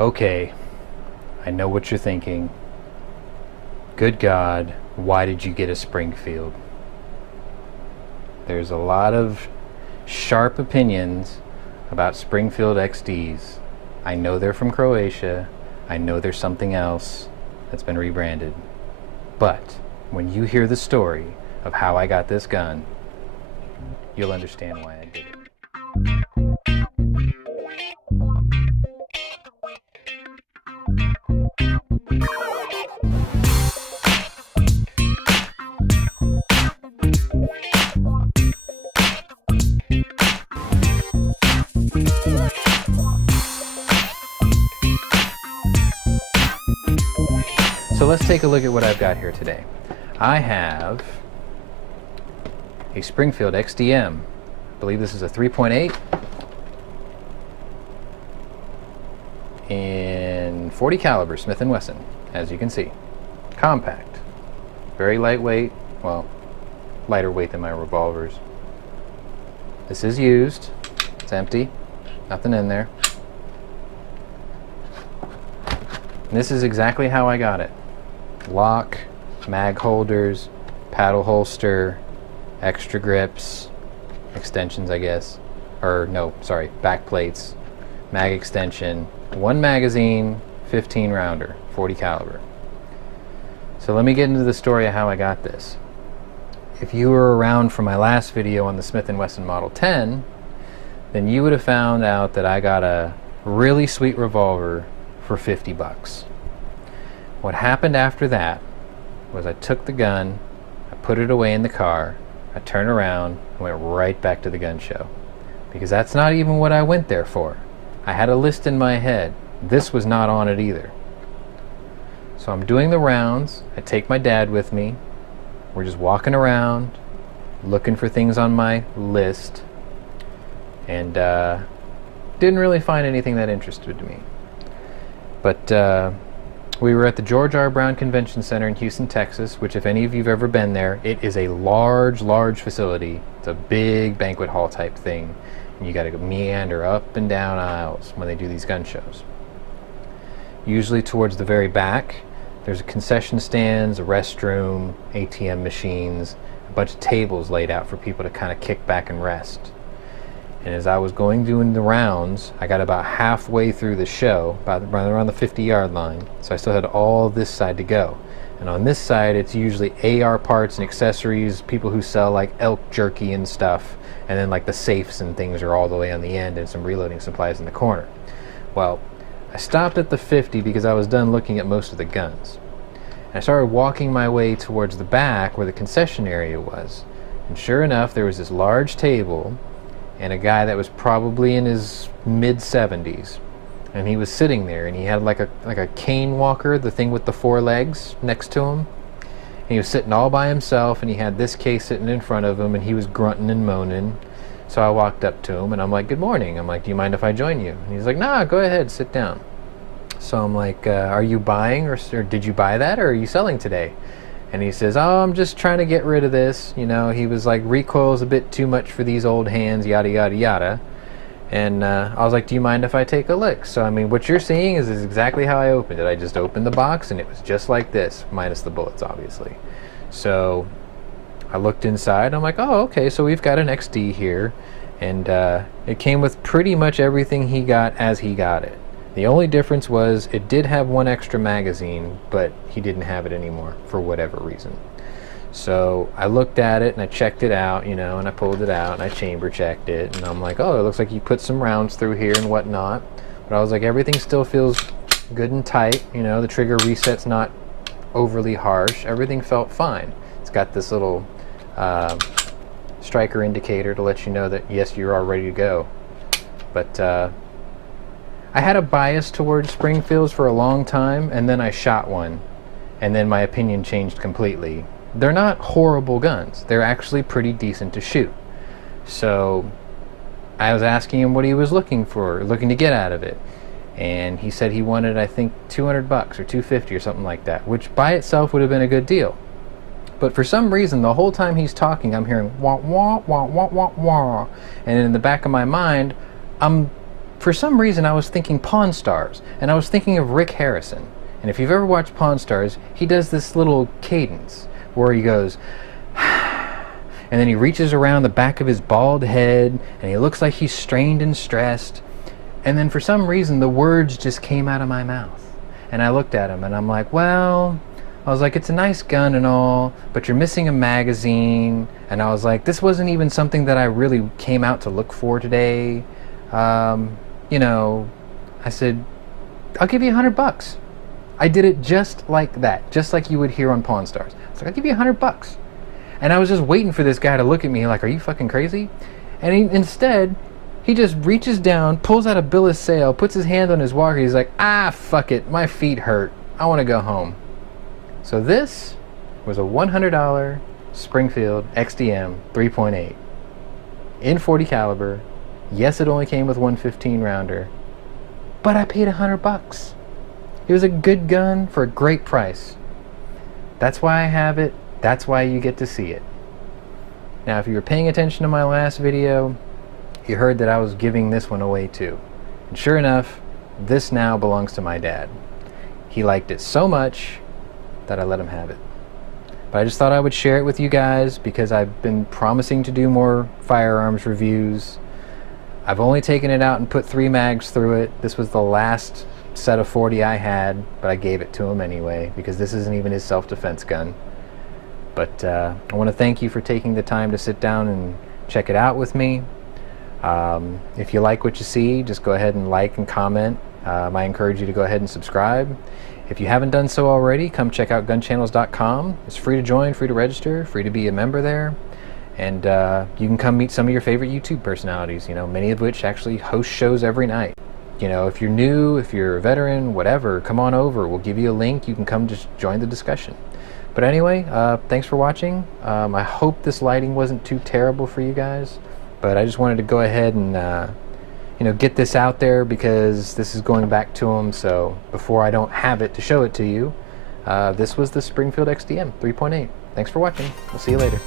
Okay, I know what you're thinking. Good God, why did you get a Springfield? There's a lot of sharp opinions about Springfield XDs. I know they're from Croatia. I know there's something else that's been rebranded. But when you hear the story of how I got this gun, you'll understand why I did it. So let's take a look at what I've got here today. I have a Springfield XDM. I believe this is a 3.8 in 40 caliber Smith & Wesson, as you can see. Compact, very lightweight, well, lighter weight than my revolvers. This is used, it's empty, nothing in there. And this is exactly how I got it. Lock, mag holders, paddle holster, extra grips, extensions I guess, or no, sorry, back plates, mag extension, one magazine, 15 rounder, 40 caliber. So let me get into the story of how I got this. If you were around for my last video on the Smith & Wesson Model 10, then you would have found out that I got a really sweet revolver for 50 bucks. What happened after that was I took the gun, I put it away in the car, I turned around and went right back to the gun show. Because that's not even what I went there for. I had a list in my head. This was not on it either. So I'm doing the rounds, I take my dad with me, we're just walking around, looking for things on my list, and didn't really find anything that interested me. But we were at the George R. Brown Convention Center in Houston, Texas, which if any of you have ever been there, it is a large facility. It's a big banquet hall type thing. And you gotta meander up and down aisles when they do these gun shows. Usually towards the very back, there's concession stands, a restroom, ATM machines, a bunch of tables laid out for people to kind of kick back and rest. And as I was doing the rounds, I got about halfway through the show, right around the 50-yard line, so I still had all this side to go. And on this side, it's usually AR parts and accessories, people who sell like elk jerky and stuff, and then like the safes and things are all the way on the end, and some reloading supplies in the corner. Well, I stopped at the 50 because I was done looking at most of the guns. And I started walking my way towards the back where the concession area was. And sure enough, there was this large table and a guy that was probably in his mid-70s, and he was sitting there, and he had like a cane walker, the thing with the 4 legs next to him, and he was sitting all by himself, and he had this case sitting in front of him, and he was grunting and moaning. So I walked up to him and I'm like, good morning. I'm like, do you mind if I join you? And he's like, nah, go ahead, sit down. So I'm like, are you buying, or did you buy that, or are you selling today? And he says, oh, I'm just trying to get rid of this. You know, he was like, recoil's a bit too much for these old hands, yada, yada, yada. And I was like, do you mind if I take a look? So, I mean, what you're seeing is exactly how I opened it. I just opened the box, and it was just like this, minus the bullets, obviously. So I looked inside. I'm like, oh, okay, so we've got an XD here. And it came with pretty much everything he got as he got it. The only difference was it did have one extra magazine, but he didn't have it anymore for whatever reason. So I looked at it and I checked it out, you know, and I pulled it out and I chamber checked it, and I'm like, oh, it looks like you put some rounds through here and whatnot. But I was like, everything still feels good and tight, you know, the trigger reset's not overly harsh, everything felt fine. It's got this little striker indicator to let you know that yes, you're all ready to go. But I had a bias towards Springfields for a long time, and then I shot one, and then my opinion changed completely. They're not horrible guns. They're actually pretty decent to shoot. So I was asking him what he was looking to get out of it. And he said he wanted, I think, 200 bucks or 250 or something like that, which by itself would have been a good deal. But for some reason, the whole time he's talking, I'm hearing wah, wah, wah, wah, wah, wah. And in the back of my mind, I'm for some reason I was thinking Pawn Stars, and I was thinking of Rick Harrison. And if you've ever watched Pawn Stars, he does this little cadence where he goes, and then he reaches around the back of his bald head, and he looks like he's strained and stressed. And then for some reason, the words just came out of my mouth. And I looked at him, and I'm like, well, I was like, it's a nice gun and all, but you're missing a magazine. And I was like, this wasn't even something that I really came out to look for today. You know, I said, I'll give you $100. I did it just like that, just like you would hear on Pawn Stars. I was like, I'll give you $100. And I was just waiting for this guy to look at me like, are you fucking crazy? And instead, he just reaches down, pulls out a bill of sale, puts his hand on his walker. He's like, fuck it, my feet hurt. I want to go home. So this was a $100 Springfield XDM 3.8 in .40 caliber. Yes, it only came with 115 rounder, but I paid $100. It was a good gun for a great price. That's why I have it. That's why you get to see it. Now, if you were paying attention to my last video, you heard that I was giving this one away too. And sure enough, this now belongs to my dad. He liked it so much that I let him have it. But I just thought I would share it with you guys because I've been promising to do more firearms reviews. I've only taken it out and put 3 mags through it. This was the last set of 40 I had, but I gave it to him anyway because this isn't even his self-defense gun. But I want to thank you for taking the time to sit down and check it out with me. If you like what you see, just go ahead and like and comment. I encourage you to go ahead and subscribe. If you haven't done so already, come check out gunchannels.com. It's free to join, free to register, free to be a member there. And you can come meet some of your favorite YouTube personalities, you know, many of which actually host shows every night. You know, if you're new, if you're a veteran, whatever, come on over. We'll give you a link. You can come just join the discussion. But anyway, thanks for watching. I hope this lighting wasn't too terrible for you guys, but I just wanted to go ahead and you know, get this out there because this is going back to them. So before I don't have it to show it to you, this was the Springfield XDM 3.8. Thanks for watching. We'll see you later.